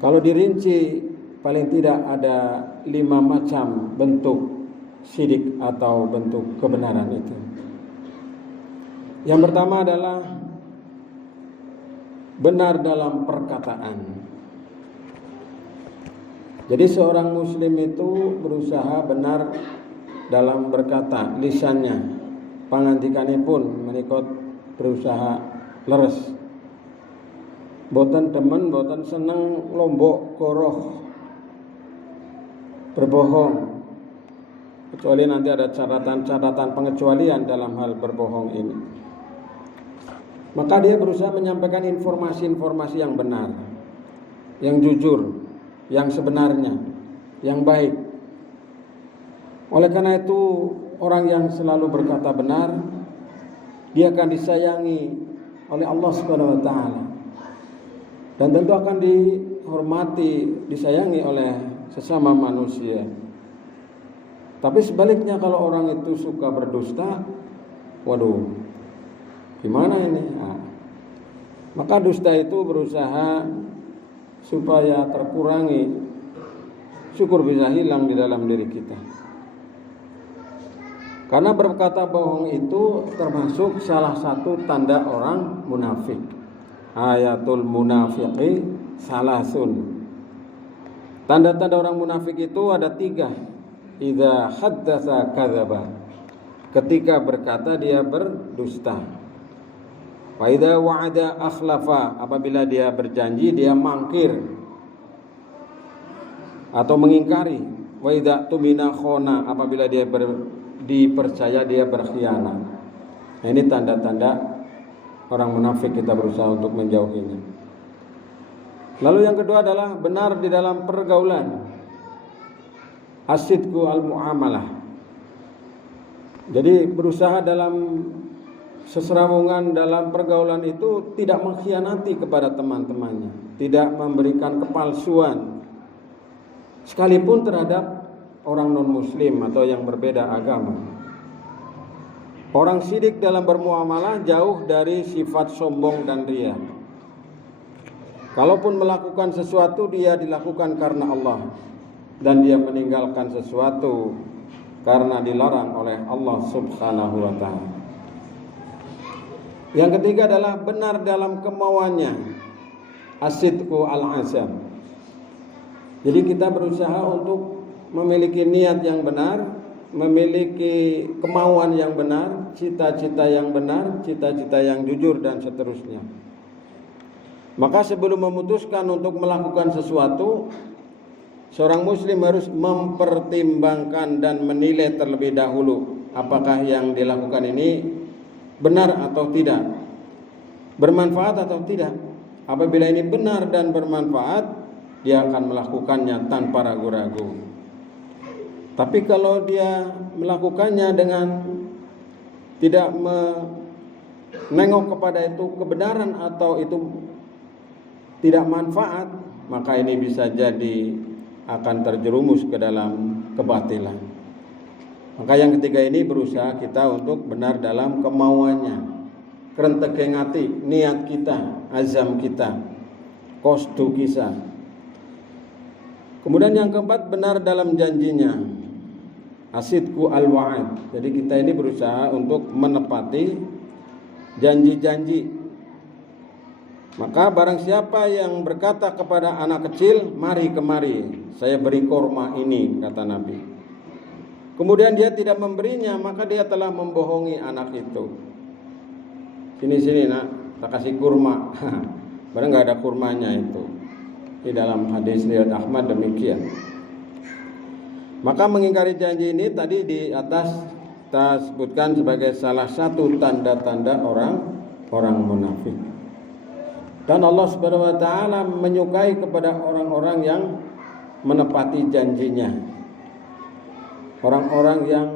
Kalau dirinci paling tidak ada 5 macam bentuk syirik atau bentuk kebenaran itu. Yang pertama adalah benar dalam perkataan. Jadi seorang muslim itu berusaha benar dalam berkata, lisannya, pangantikanipun menikot berusaha leres. Boten demen, boten seneng lombok koroh berbohong, kecuali nanti ada catatan pengecualian dalam hal berbohong ini. Maka dia berusaha menyampaikan informasi-informasi yang benar, yang jujur, yang sebenarnya, yang baik. Oleh karena itu, orang yang selalu berkata benar, dia akan disayangi oleh Allah Subhanahu wa taala. Dan tentu akan dihormati, disayangi oleh sesama manusia. Tapi sebaliknya kalau orang itu suka berdusta, waduh, gimana ini? Maka dusta itu berusaha supaya terkurangi, syukur bisa hilang di dalam diri kita. Karena berkata bohong itu termasuk salah satu tanda orang munafik. Ayatul munafiqi salasun. Tanda-tanda orang munafik itu ada 3. Idza haddatsa kadzaba. Ketika berkata dia berdusta. Wa idza wa'ada akhlafa. Apabila dia berjanji dia mangkir atau mengingkari. Wa idza tumina khona. Apabila dia dipercaya dia berkhianat. Nah, ini tanda-tanda orang munafik, kita berusaha untuk menjauhinya. Lalu yang kedua adalah benar di dalam pergaulan. Asidqu al-muamalah. Jadi berusaha dalam seseramungan dalam pergaulan itu tidak mengkhianati kepada teman-temannya, tidak memberikan kepalsuan sekalipun terhadap orang non-muslim atau yang berbeda agama. Orang syirik dalam bermuamalah jauh dari sifat sombong dan riya. Kalaupun melakukan sesuatu, dia dilakukan karena Allah, dan dia meninggalkan sesuatu karena dilarang oleh Allah Subhanahu wa ta'ala. Yang ketiga adalah benar dalam kemauannya. Asidqu al-azam. Jadi kita berusaha untuk memiliki niat yang benar, memiliki kemauan yang benar, cita-cita yang benar, cita-cita yang jujur, dan seterusnya. Maka sebelum memutuskan untuk melakukan sesuatu, seorang muslim harus mempertimbangkan dan menilai terlebih dahulu apakah yang dilakukan ini benar atau tidak, bermanfaat atau tidak. Apabila ini benar dan bermanfaat, dia akan melakukannya tanpa ragu-ragu. Tapi kalau dia melakukannya dengan tidak menengok kepada itu kebenaran atau itu tidak manfaat, maka ini bisa jadi akan terjerumus ke dalam kebatilan. Maka yang ketiga ini berusaha kita untuk benar dalam kemauannya, kerentekeng hati, niat kita, azam kita, qasdu kita. Kemudian yang keempat, benar dalam janjinya. Asidqu al-wa'ad. Jadi kita ini berusaha untuk menepati janji-janji. Maka barang siapa yang berkata kepada anak kecil, mari kemari, saya beri kurma ini, kata Nabi. Kemudian dia tidak memberinya, maka dia telah membohongi anak itu. Sini nak, tak kasih kurma. Barang nggak ada kurmanya itu. Di dalam hadis riwayat Ahmad demikian. Maka mengingkari janji ini tadi di atas kita sebutkan sebagai salah satu tanda-tanda orang munafik. Dan Allah Subhanahu wa taala menyukai kepada orang-orang yang menepati janjinya. Orang-orang yang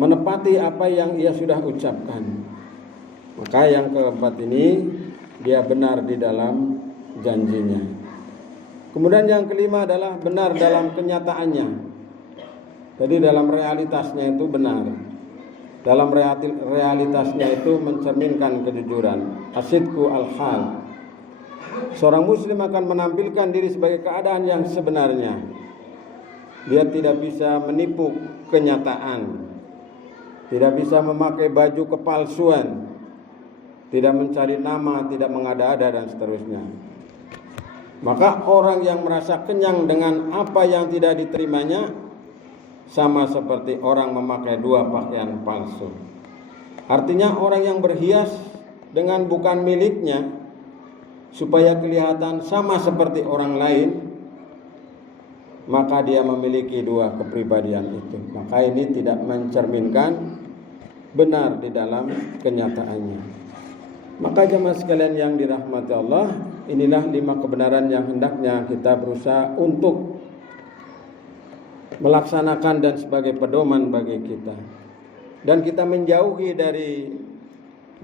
menepati apa yang ia sudah ucapkan. Maka yang keempat ini dia benar di dalam janjinya. Kemudian yang kelima adalah benar dalam kenyataannya. Jadi dalam realitasnya itu benar. Dalam realitasnya itu mencerminkan kejujuran. Asidqu al-hal. Seorang muslim akan menampilkan diri sebagai keadaan yang sebenarnya. Dia tidak bisa menipu kenyataan, tidak bisa memakai baju kepalsuan, tidak mencari nama, tidak mengada-ada dan seterusnya. Maka orang yang merasa kenyang dengan apa yang tidak diterimanya sama seperti orang memakai dua pakaian palsu. Artinya orang yang berhias dengan bukan miliknya supaya kelihatan sama seperti orang lain, maka dia memiliki dua kepribadian itu. Maka ini tidak mencerminkan benar di dalam kenyataannya. Maka jemaah sekalian yang dirahmati Allah, inilah 5 kebenaran yang hendaknya kita berusaha untuk melaksanakan dan sebagai pedoman bagi kita. Dan kita menjauhi dari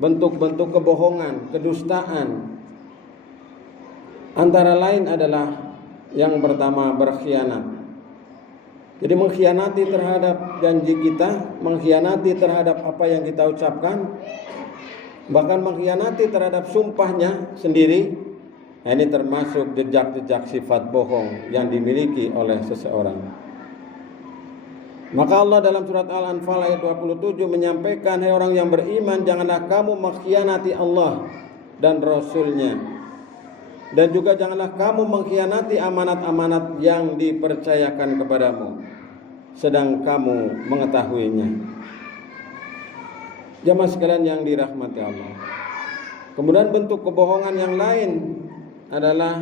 bentuk-bentuk kebohongan, kedustaan. Antara lain adalah yang pertama, berkhianat. Jadi mengkhianati terhadap janji kita, mengkhianati terhadap apa yang kita ucapkan, bahkan mengkhianati terhadap sumpahnya sendiri. Nah, ini termasuk jejak-jejak sifat bohong yang dimiliki oleh seseorang. Maka Allah dalam surat Al-Anfal ayat 27 menyampaikan, hai orang yang beriman, janganlah kamu mengkhianati Allah dan Rasul-Nya, dan juga janganlah kamu mengkhianati amanat-amanat yang dipercayakan kepadamu, sedang kamu mengetahuinya. Jamaah sekalian yang dirahmati Allah. Kemudian bentuk kebohongan yang lain adalah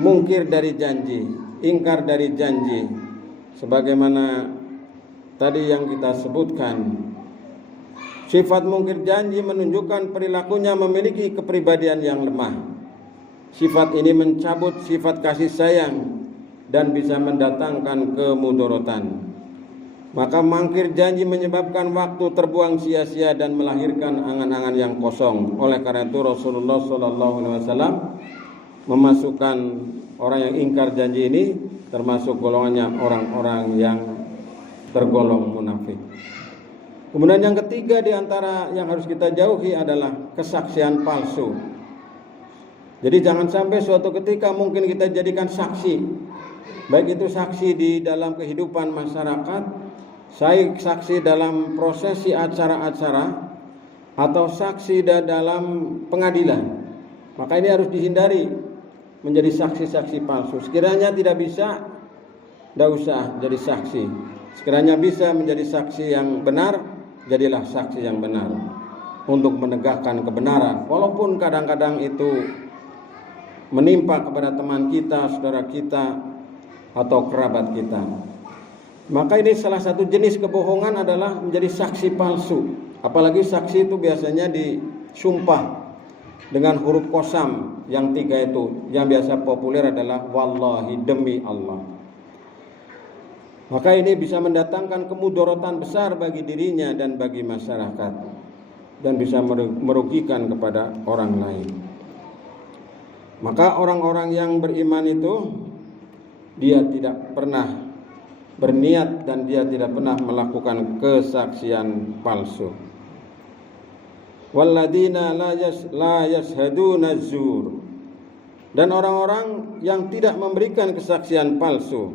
mungkir dari janji, ingkar dari janji. Sebagaimana tadi yang kita sebutkan, sifat mungkir janji menunjukkan perilakunya memiliki kepribadian yang lemah. Sifat ini mencabut sifat kasih sayang dan bisa mendatangkan kemudorotan. Maka mangkir janji menyebabkan waktu terbuang sia-sia dan melahirkan angan-angan yang kosong. Oleh karena itu Rasulullah SAW memasukkan orang yang ingkar janji ini termasuk golongannya orang-orang yang tergolong munafik. Kemudian yang ketiga di antara yang harus kita jauhi adalah kesaksian palsu. Jadi jangan sampai suatu ketika mungkin kita jadikan saksi, baik itu saksi di dalam kehidupan masyarakat, saksi dalam prosesi acara-acara, atau saksi dalam pengadilan. Maka ini harus dihindari menjadi saksi-saksi palsu. Sekiranya tidak bisa, tidak usah jadi saksi. Sekiranya bisa menjadi saksi yang benar, jadilah saksi yang benar untuk menegakkan kebenaran, walaupun kadang-kadang itu menimpa kepada teman kita, saudara kita, atau kerabat kita. Maka ini salah satu jenis kebohongan adalah menjadi saksi palsu. Apalagi saksi itu biasanya disumpah dengan huruf qasam yang 3 itu, yang biasa populer adalah wallahi, demi Allah. Maka ini bisa mendatangkan kemudorotan besar bagi dirinya dan bagi masyarakat, dan bisa merugikan kepada orang lain. Maka orang-orang yang beriman itu dia tidak pernah berniat dan dia tidak pernah melakukan kesaksian palsu. Walladzina la yashhaduna zur, dan orang-orang yang tidak memberikan kesaksian palsu,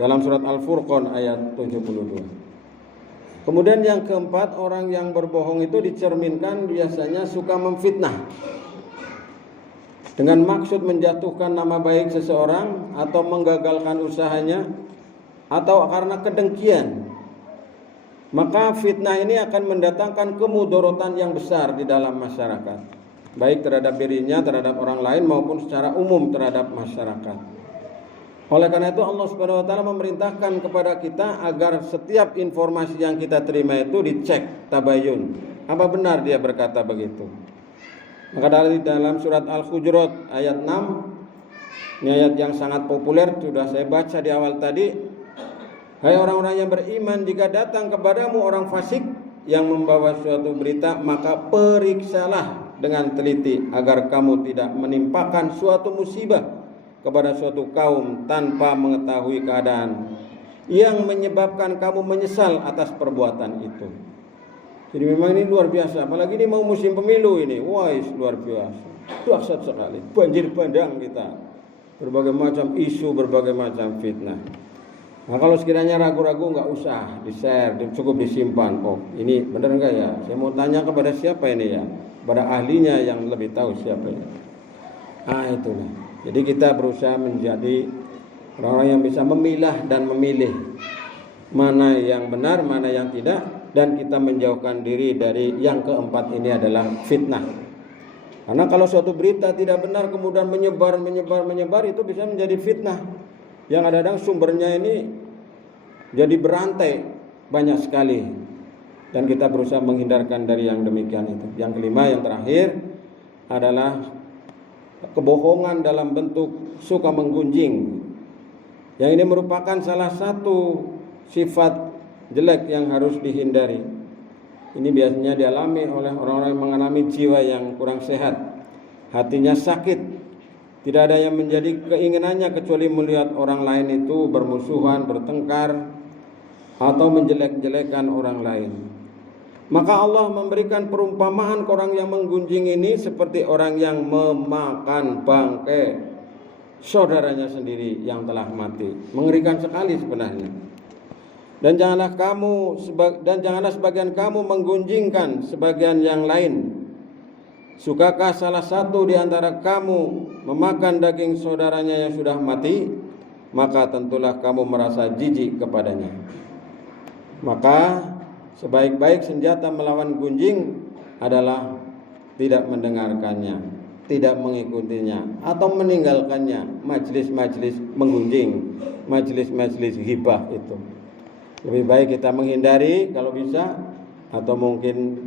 dalam surat Al-Furqan ayat 72. Kemudian yang keempat, orang yang berbohong itu dicerminkan biasanya suka memfitnah dengan maksud menjatuhkan nama baik seseorang atau menggagalkan usahanya, atau karena kedengkian. Maka fitnah ini akan mendatangkan kemudorotan yang besar di dalam masyarakat, baik terhadap dirinya, terhadap orang lain, maupun secara umum terhadap masyarakat. Oleh karena itu Allah Subhanahu wa taala memerintahkan kepada kita agar setiap informasi yang kita terima itu dicek, tabayun. Apa benar dia berkata begitu? Maka dari dalam surat Al-Hujurat ayat 6, ini ayat yang sangat populer, sudah saya baca di awal tadi. Hai orang-orang yang beriman, jika datang kepadamu orang fasik yang membawa suatu berita, maka periksalah dengan teliti agar kamu tidak menimpakan suatu musibah kepada suatu kaum tanpa mengetahui keadaan yang menyebabkan kamu menyesal atas perbuatan itu. Jadi memang ini luar biasa, apalagi ini mau musim pemilu ini, wah luar biasa. dahsyat sekali, banjir bandang kita, berbagai macam isu, berbagai macam fitnah. Nah, kalau sekiranya ragu-ragu nggak usah di-share, cukup disimpan. Oh, ini benar nggak ya? Saya mau tanya kepada siapa ini ya? Kepada ahlinya yang lebih tahu siapa ini. Ah, itulah. Jadi kita berusaha menjadi orang-orang yang bisa memilah dan memilih mana yang benar, mana yang tidak, dan kita menjauhkan diri dari yang keempat ini adalah fitnah. Karena kalau suatu berita tidak benar kemudian menyebar itu bisa menjadi fitnah. Yang kadang-kadang sumbernya ini jadi berantai banyak sekali, dan kita berusaha menghindarkan dari yang demikian itu. Yang kelima, yang terakhir adalah kebohongan dalam bentuk suka menggunjing. Yang ini merupakan salah satu sifat jelek yang harus dihindari. Ini biasanya dialami oleh orang-orang yang mengalami jiwa yang kurang sehat, hatinya sakit. Tidak ada yang menjadi keinginannya kecuali melihat orang lain itu bermusuhan, bertengkar, atau menjelek-jelekan orang lain. Maka Allah memberikan perumpamaan ke orang yang menggunjing ini seperti orang yang memakan bangkai saudaranya sendiri yang telah mati. Mengerikan sekali sebenarnya. Dan janganlah sebagian kamu menggunjingkan sebagian yang lain. Sukakah salah satu di antara kamu memakan daging saudaranya yang sudah mati? Maka tentulah kamu merasa jijik kepadanya. Maka sebaik-baik senjata melawan gunjing adalah tidak mendengarkannya, tidak mengikutinya, atau meninggalkannya. Majelis-majelis menggunjing, majelis-majelis ghibah itu lebih baik kita menghindari kalau bisa, atau mungkin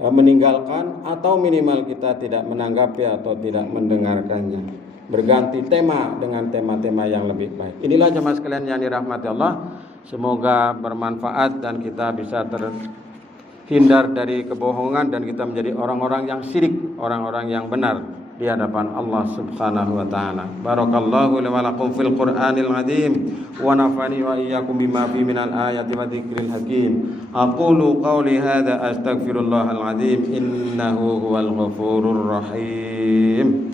meninggalkan, atau minimal kita tidak menanggapi atau tidak mendengarkannya. Berganti tema dengan tema-tema yang lebih baik. Inilah jemaah sekalian yang dirahmati Allah. Semoga bermanfaat dan kita bisa terhindar dari kebohongan dan kita menjadi orang-orang yang syirik, orang-orang yang benar di hadapan Allah Subhanahu wa taala. Barakallahu li wa lakum fil Qur'anil azim wa nafani wa iyyakum bima fi minal ayati wa dzikril hakim. Aqulu qawli hadza astaghfirullahal azim innahu huwal ghafurur rahim.